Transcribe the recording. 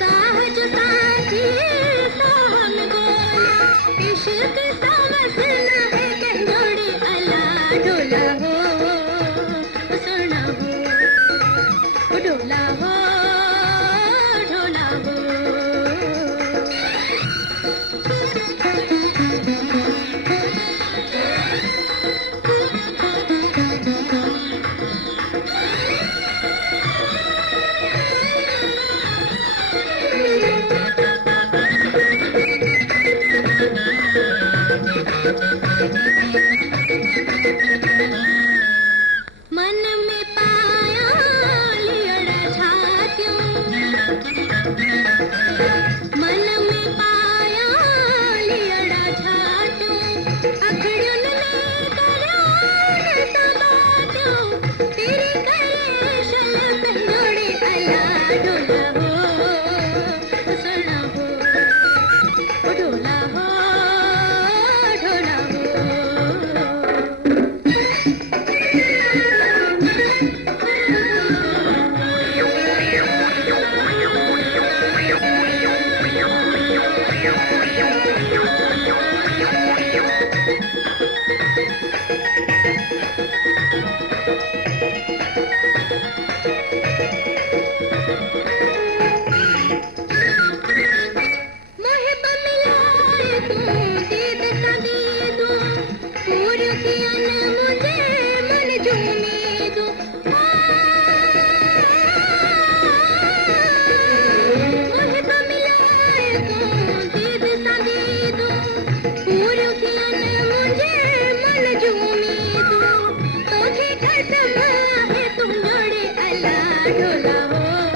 साहज साथी साहम गोला इश्क सा मसला है कह जोड़ी अला ढोला हो सुना हो ढोला हो ढोला हो मन में पाया लियड़ा छात्यों मन में पाया लियड़ा छात्यों अखड़ुन ने करान सबात्यों तेरी करेशल पे जोड़े अला ढोला हो सुना हो ढोला हो ढोला हो ढोला हो